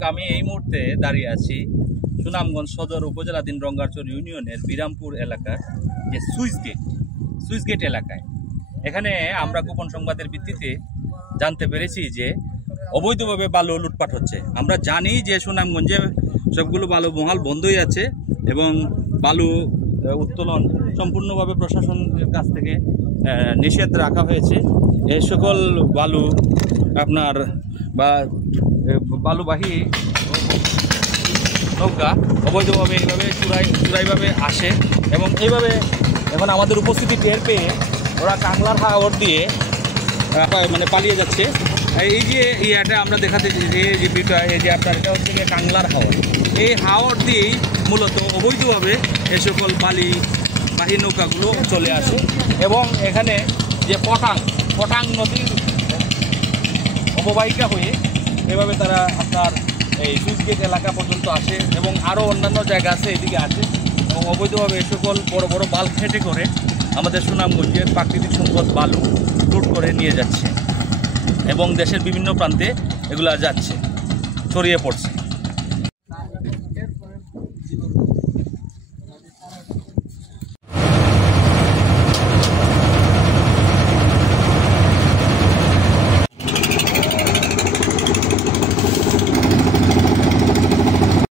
আমি এই মুহূর্তে দাঁড়িয়ে আছি সুনামগঞ্জ সদর উপজেলাধীন রঙ্গারচর ইউনিয়নের বিরামপুর এলাকার যে সুইচ গেট এলাকায়। এখানে আমরা গোপন সংবাদের ভিত্তিতে জানতে পেরেছি যে অবৈধভাবে বালু লুটপাট হচ্ছে। আমরা জানি যে সুনামগঞ্জে সবগুলো বালু মহাল বন্ধই আছে এবং বালু উত্তোলন সম্পূর্ণভাবে প্রশাসনের কাছ থেকে নিষেধ রাখা হয়েছে। এই সকল বালু আপনার বা বালুবাহী নৌকা অবৈধভাবে এইভাবে চূড়াইভাবে আসে এবং এইভাবে এখন আমাদের উপস্থিতি টের পেয়ে ওরা কাংলার হাওর দিয়ে মানে পালিয়ে যাচ্ছে। এই যে ইয়াটা আমরা দেখাতে যে ভিডিওটা, এই যে আপনার এটা হচ্ছে গিয়ে কাংলার হাওর। এই হাওর দিয়েই মূলত অবৈধভাবে এই সকল বালুবাহী নৌকাগুলো চলে আসে এবং এখানে যে পটাং নদীর অববাহিকা হয়ে এভাবে তারা আপনার এই সুইচ গেট এলাকা পর্যন্ত আসে এবং আরও অন্যান্য জায়গা আছে এদিকে আসে এবং অবৈধভাবে এ সকল বড় বড় বাল্ক হেঁটে করে আমাদের সুনামগঞ্জের প্রাকৃতিক সম্পদ বালু লুট করে নিয়ে যাচ্ছে এবং দেশের বিভিন্ন প্রান্তে এগুলা যাচ্ছে, ছড়িয়ে পড়ছে।